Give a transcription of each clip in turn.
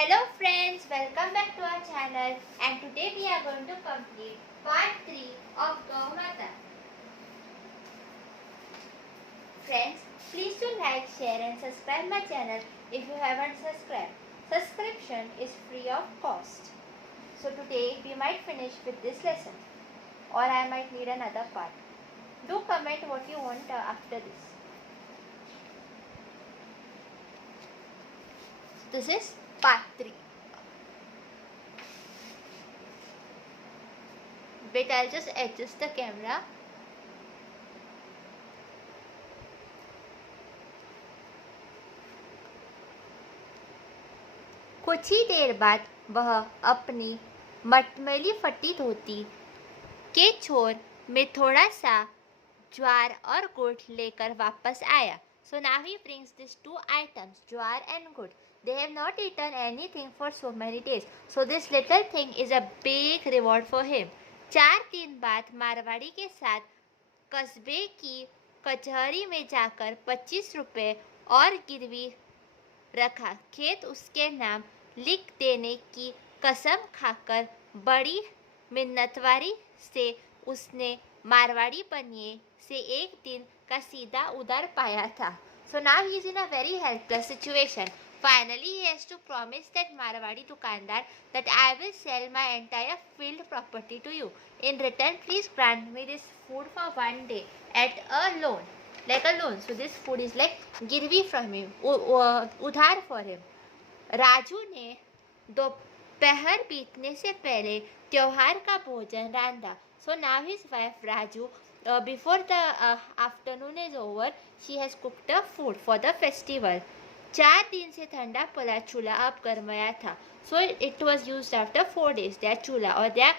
Hello friends, welcome back to our channel and today we are going to complete part 3 of Gau Mata. Friends, please do like, share and subscribe my channel if you haven't subscribed. Subscription is free of cost. So today we might finish with this lesson or I might need another part. Do comment what you want after this. This is part 3. Wait, I'll just adjust the camera. कुछ ही देर बाद वह अपनी मटमैली फटी धोती के छोर में थोड़ा सा ज्वार और गुड़ लेकर वापस आया. So now he brings these two items, jowar and गुड़. They have not eaten anything for so many days. So this little thing is a big reward for him. 4 दिन बाद मारवाड़ी के साथ कस्बे की कचहरी में जाकर 25 रुपए और गिरवी रखा. खेत उसके नाम लिख देने की कसम खाकर बड़ी मिन्नतवारी से उसने मारवाड़ी पनिये से 1 दिन का सीधा उधार पाया था. So now he is in a very helpless situation. Finally he has to promise that Marwadi Dukandar that I will sell my entire field property to you. In return, please grant me this food for 1 day at a loan. Like a loan. So this food is like girvi from him, udhar for him. Raju ने दोपहर बीतने से पहले त्योहार का भोजन रांधा. So now his wife Raju, before the afternoon is over, she has cooked the food for the festival. 4 दिन से ठंडा पड़ा चूल्हा अब गरमाया था. So it was used after 4 days, that चूल्हा or that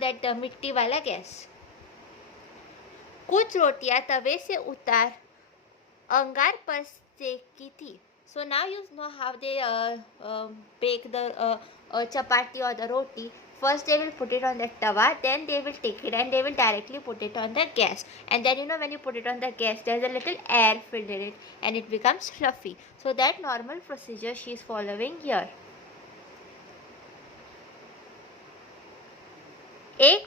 that the मिट्टी वाला गैस. कुछ रोटियां तवे से उतार अंगार पर सेकी थी. So now you know how they bake the chapati or the roti. First they will put it on the tawa, then they will take it and they will directly put it on the gas. And then when you put it on the gas, there is a little air filled in it and it becomes fluffy. So that normal procedure she is following here. एक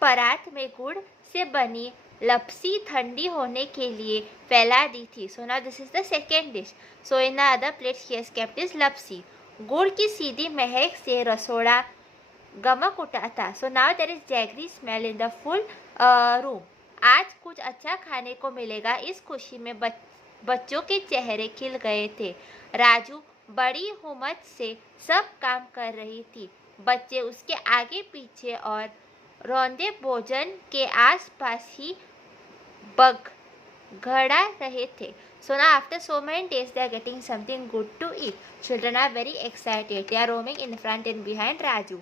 परात में गुड़ से बनी लपसी ठंडी होने के लिए फैला दी थी. So now this is the second dish. So in the other plate she has kept is lapsi. गुड़ की सीधी महक से रसोड़ा गमक उठा था. So now there is jaggery smell in the full room. आज कुछ अच्छा खाने को मिलेगा, इस खुशी में बच्चों के चेहरे खिल गए थे. राजू बड़ी हिम्मत से सब काम कर रही थी. बच्चे उसके आगे पीछे और रौंदे भोजन के आसपास ही बगड़ा रहे थे. So now after so many days they are getting something good to eat. Children are very excited. They are roaming in front and behind Raju.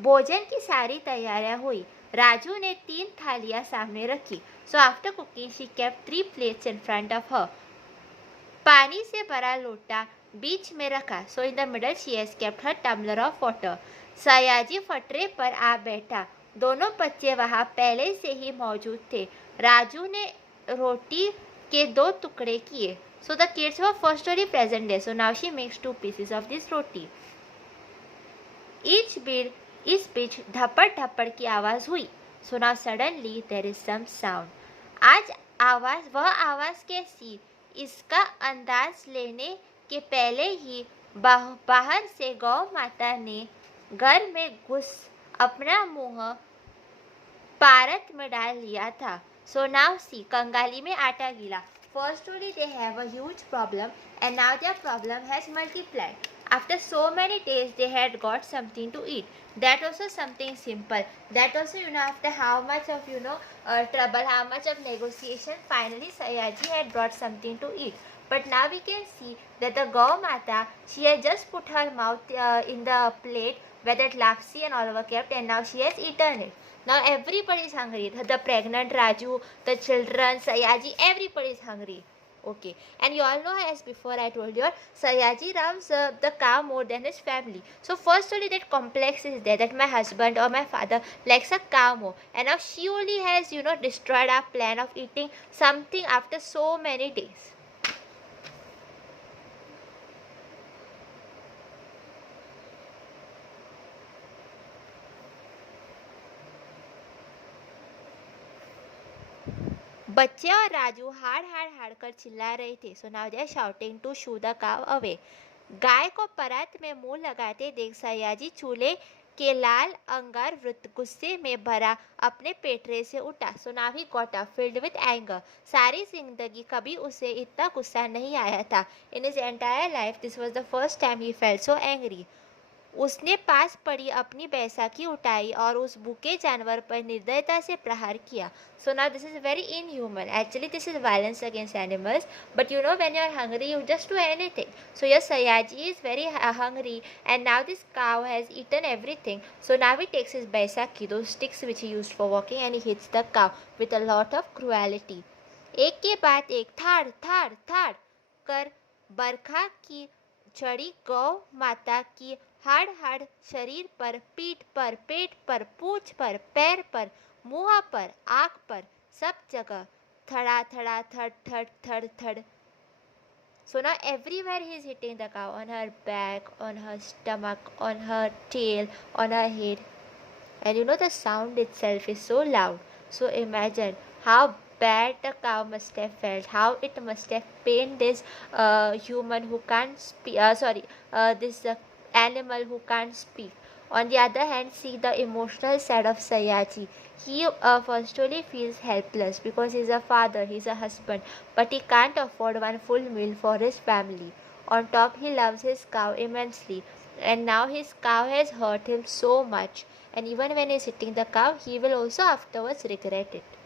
भोजन की सारी तैयारियां हुई. राजू ने 3 थालियां सामने रखी. So after cooking she kept 3 plates in front of her. पानी से भरा लोटा बीच में रखा. So in the middle she has kept her tumbler of water. Sayaji फटरे पर आ बैठा. दोनों बच्चे वहाँ पहले से ही मौजूद थे. राजू ने रोटी के 2 टुकड़े किए. So the kids were first already present there. So now she makes 2 pieces of this roti. इस बीच धपड़ धपड़ की आवाज हुई. So now suddenly there is some sound. आज वह आवाज कैसी? इसका अंदाज लेने के पहले ही बाहर से गौ माता ने घर में घुस अपना मुंह पारत में डाल लिया था. So now see, कंगाली में आटा गीला. Firstly they have a huge problem and now their problem has multiplied. After so many days they had got something to eat. That also something simple. That also after how much of trouble, how much of negotiation, finally Sayaji had brought something to eat. But now we can see that the Gau Mata, she had just put her mouth in the plate where that lapsi and all were kept, and now she has eaten it. Now everybody is hungry. The pregnant Raju, the children, Sayaji, everybody is hungry. Okay, and you all know, as before I told you, Sayaji loves the cow more than his family. So first only that complex is there, that my husband or my father likes a cow more, and now she only has destroyed our plan of eating something after so many days. बच्चे और राजू हाड़ हाड़ हाड़ कर चिल्ला रहे थे. So now they are shouting to shoo the cow away. गाय को परात में मुंह लगाते देख सयाजी चूल्हे के लाल अंगार वृत्त गुस्से में भरा अपने पेटरे से उठा. So now he got up filled with anger. सारी जिंदगी कभी उसे इतना गुस्सा नहीं आया था. In his entire life this was the first time he felt so angry. उसने पास पड़ी अपनी बैसाखी उठाई और उस भूखे जानवर पर निर्दयता से प्रहार किया. So now this is very inhuman. Actually, this is violence against animals. But you know, when you are hungry, you just do anything. So yes, Sayaji is very hungry, and now this cow has eaten everything. So now he takes his baisakhi, those sticks which he used for walking, and he hits the cow with a lot of cruelty. एक के बाद एक थाड़ थाड़ थाड़ कर बरखा की चढ़ी गौ माता की हाड़ हाड़ शरीर पर, पीठ पर, पेट पर, पूंछ पर, पैर पर, मुंह पर, आँख पर, सब जगह थड़ा थड़ा थड़ थड़ थड़ थड़. So now everywhere he is hitting the cow, on her back, on her stomach, on her tail, on her head. And you know the sound itself is so loud. So imagine how bad the cow must have felt, how it must have pained this human who can't speak, this animal who can't speak. On the other hand, see the emotional side of Sayaji. He firstly feels helpless because he's a father, he's a husband, but he can't afford one full meal for his family. On top, he loves his cow immensely, and now his cow has hurt him so much, and even when he's hitting the cow, he will also afterwards regret it.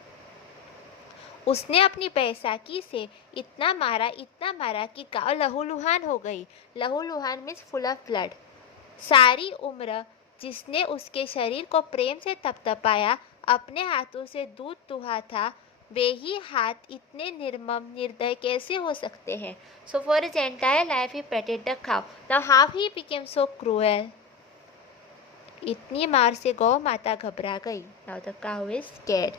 उसने अपनी बैसाखी से इतना मारा कि गांव लहूलुहान हो गई. लहूलुहान मीन्स फुल ऑफ ब्लड. सारी उम्र जिसने उसके शरीर को प्रेम से तपतपाया, अपने हाथों से दूध दुहा था, वे ही हाथ इतने निर्मम निर्दय कैसे हो सकते हैं. So for his entire life he petted the cow. Now how he became so cruel. इतनी मार से गौ माता घबरा गई. Now the cow is scared.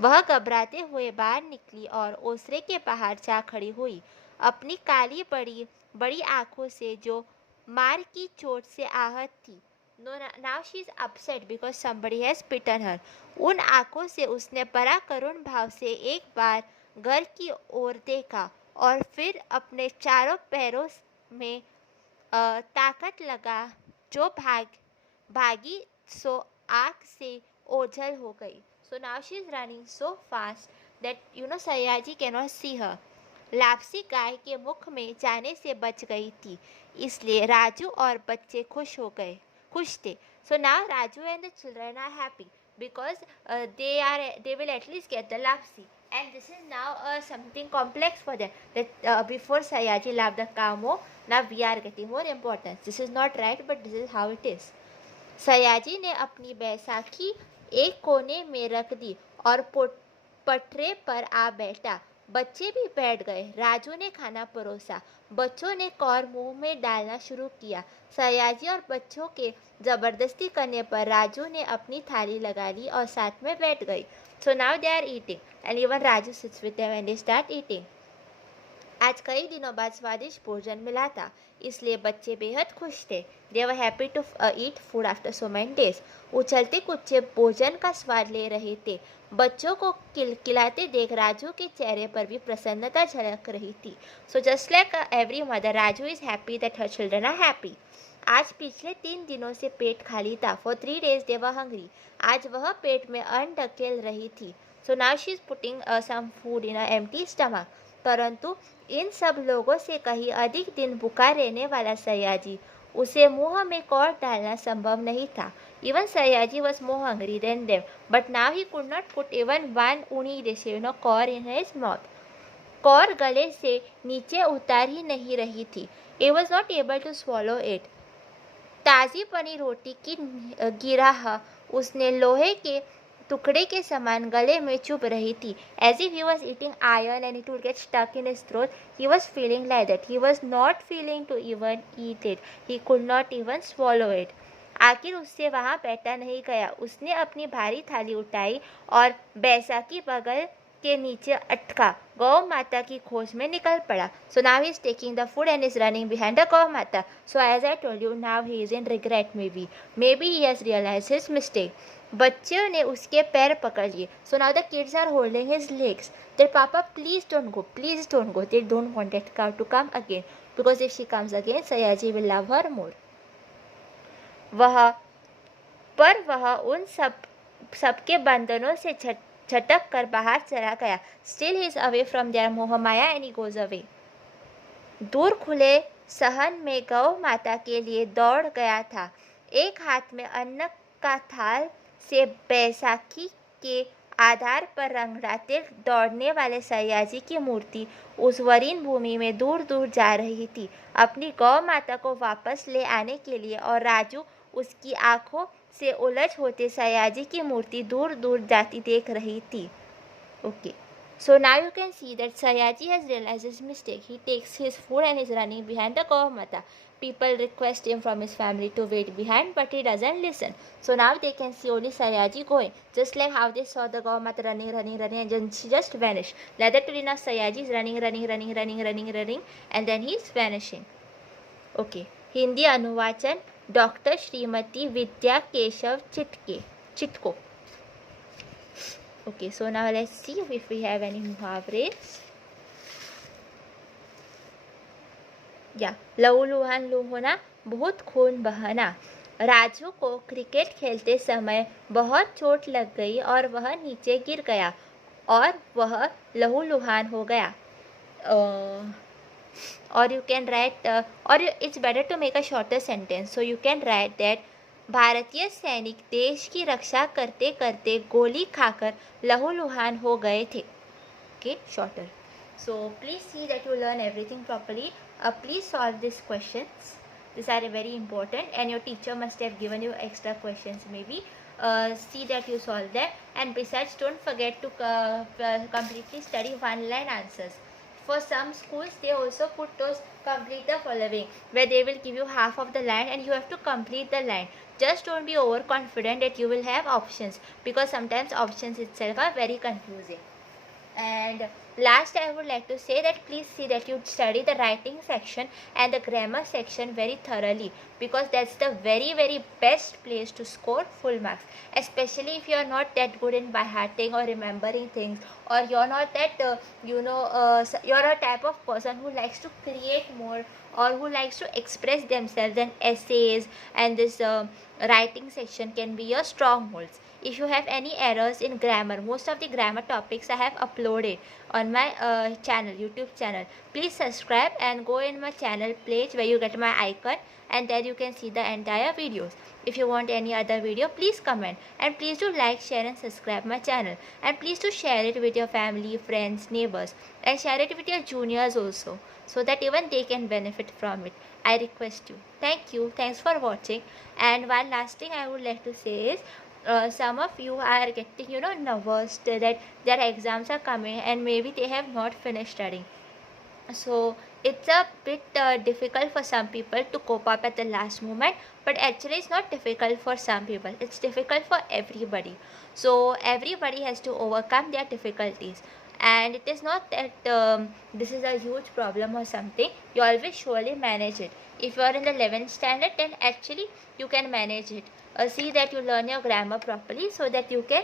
वह घबराते हुए बाहर निकली और ओसरे के बाहर जा खड़ी हुई. अपनी काली बड़ी बड़ी आंखों से जो मार की चोट से आहत थी. Now she is upset because somebody has beaten her. उन आंखों से उसने बड़ा करुण भाव से एक बार घर की ओर देखा और फिर अपने चारों पैरों में ताकत लगा जो भागी सो आँख से ओझल हो गई. So now she is running so fast that Sayaji cannot see her. Lapsi गाय के मुख में जाने से बच गई थी, इसलिए राजू और बच्चे खुश थे. So now Raju and the children are happy because they will at least get the lapsi. And this is now something complex for them, that before Sayaji loved the cow more, now we are getting more importance. This is not right, but this is how it is. Sayaji ने अपनी बैसाखी एक कोने में रख दी और पटरे पर आ बैठा. बच्चे भी बैठ गए. राजू ने खाना परोसा. बच्चों ने कौर मुंह में डालना शुरू किया. सयाजी और बच्चों के जबरदस्ती करने पर राजू ने अपनी थाली लगा ली और साथ में बैठ गई. So now they are eating and even Raju sits with them and they start eating. आज कई दिनों बाद स्वादिष्ट भोजन मिला था, इसलिए बच्चे बेहद खुश थे. They were happy to eat food after so many days. उछलते कूदते भोजन का स्वाद ले रहे थे. बच्चों को खिलाते देख राजू के चेहरे पर भी प्रसन्नता झलक रही थी. So just like every mother, Raju is happy that her children are happy. आज पिछले 3 दिनों से पेट खाली था. For 3 days they were hungry. आज वह पेट में अन्न ढकेल रही थी. So now she is putting some food in a empty stomach. परंतु इन सब लोगों से कहीं अधिक दिन भूखा रहने वाला सयाजी, उसे मुंह में कौर डालना संभव नहीं था. Even Sayaji was more hungry than them, but now he could not put even one uni Kaur in his mouth. Kaur गले से नीचे उतार ही नहीं रही थी. He was not able to swallow it. ताज़ी बनी रोटी की गिराह उसने लोहे के टुकड़े के समान गले में चुभ रही थी. As if he was eating iron and it would get stuck in his throat, he was feeling like that. He was not feeling to even eat it. He could not even swallow it. आखिर उससे वहाँ बैठा नहीं गया. उसने अपनी भारी थाली उठाई और बैसाखी बगल के नीचे अटका गौ माता की खोज में निकल पड़ा. So now he is taking the food and is running behind the गौ माता. So as I told you, now he is in regret maybe. Maybe he has realized his mistake. बच्चों ने उसके पैर पकड़ लिए. So now the kids are holding his legs. Their papa, please don't go, please don't go. They don't want that cow to come again, because if she comes again, Sayaji will love her more. वह उन सबके बंधनों से झटक कर बाहर चला गया. Still he is away from their मोह माया and he goes away. दूर खुले सहन में गौ माता के लिए दौड़ गया था. एक हाथ में अन्न का थाल से बैसाखी के आधार पर रंगड़ाते दौड़ने वाले सयाजी की मूर्ति उस वरीन भूमि में दूर दूर जा रही थी अपनी गौ माता को वापस ले आने के लिए, और राजू उसकी आंखों से उलझ होते सयाजी की मूर्ति दूर दूर जाती देख रही थी. Okay. So now you can see that Sayaji has realized his mistake. He takes his food and is running behind the Gau Mata. People request him from his family to wait behind, but he doesn't listen. So now they can see only Sayaji going, just like how they saw the Gau Mata running, and then she just vanished. Like that today now Sayaji is running, and then he is vanishing. Okay. Hindi अनुवाचन doctor Shrimati Vidya Keshav Chitko. Okay, so now let's see if we have any muhavres. Yeah, लहू लुहान लुहोना, बहुत खून बहाना. राजू को cricket खेलते समय बहुत चोट लग गई और वह नीचे गिर गया और वह लहू लुहान हो गया. Or you can write, or it's better to make a shorter sentence. So you can write that भारतीय सैनिक देश की रक्षा करते करते गोली खाकर लहूलुहान हो गए थे. Okay, shorter. So please see that you learn everything properly. Please solve these questions. These are very important, and your teacher must have given you extra questions maybe. See that you solve them, and besides, don't forget to completely study one-line answers. For some schools, they also put those complete the following, where they will give you half of the line and you have to complete the line. Just don't be overconfident that you will have options, because sometimes options itself are very confusing. And last, I would like to say that please see that you study the writing section and the grammar section very thoroughly, because that's the very best place to score full marks, especially if you are not that good in by hearting or remembering things, or you're not that you're a type of person who likes to create more or who likes to express themselves, then essays and this writing section can be your strongholds. If you have any errors in grammar, most of the grammar topics I have uploaded on my channel, YouTube channel. Please subscribe and go in my channel page where you get my icon, and there you can see the entire videos. If you want any other video, please comment, and please do like, share and subscribe my channel, and please do share it with your family, friends, neighbors, and share it with your juniors also, so that even they can benefit from it. I request you. Thank you. Thanks for watching. And one last thing I would like to say is, some of you are getting nervous that their exams are coming and maybe they have not finished studying. So it's a bit difficult for some people to cope up at the last moment, but actually it's not difficult for some people, it's difficult for everybody. So everybody has to overcome their difficulties, and it is not that this is a huge problem or something. You always surely manage it. If you are in the 11th standard, then actually you can manage it. See that you learn your grammar properly, so that you can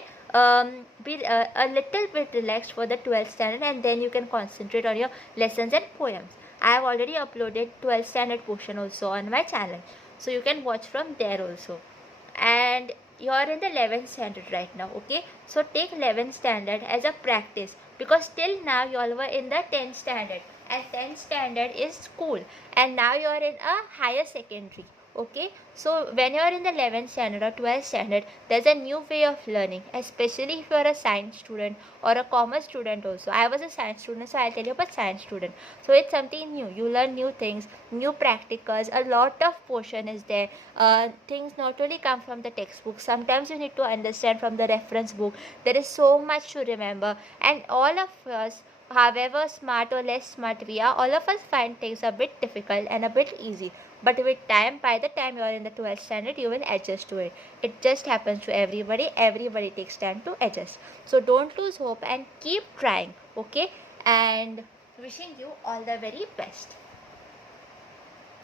be a little bit relaxed for the 12th standard, and then you can concentrate on your lessons and poems. I have already uploaded 12th standard portion also on my channel, so you can watch from there also. And you are in the 11th standard right now, okay? So take 11th standard as a practice, because till now you all were in the 10th standard, and 10th standard is school, and now you are in a higher secondary. Okay, so when you are in the 11th standard or 12th standard, there's a new way of learning, especially if you are a science student or a commerce student also. I was a science student, so I'll tell you about science student. So it's something new. You learn new things, new practicals, a lot of portion is there. Things not only come from the textbook, sometimes you need to understand from the reference book. There is so much to remember, and all of us however smart or less smart we are, all of us find things a bit difficult and a bit easy. But with time, by the time you are in the 12th standard, you will adjust to it. It just happens to everybody. Everybody takes time to adjust. So don't lose hope and keep trying, okay? And wishing you all the very best.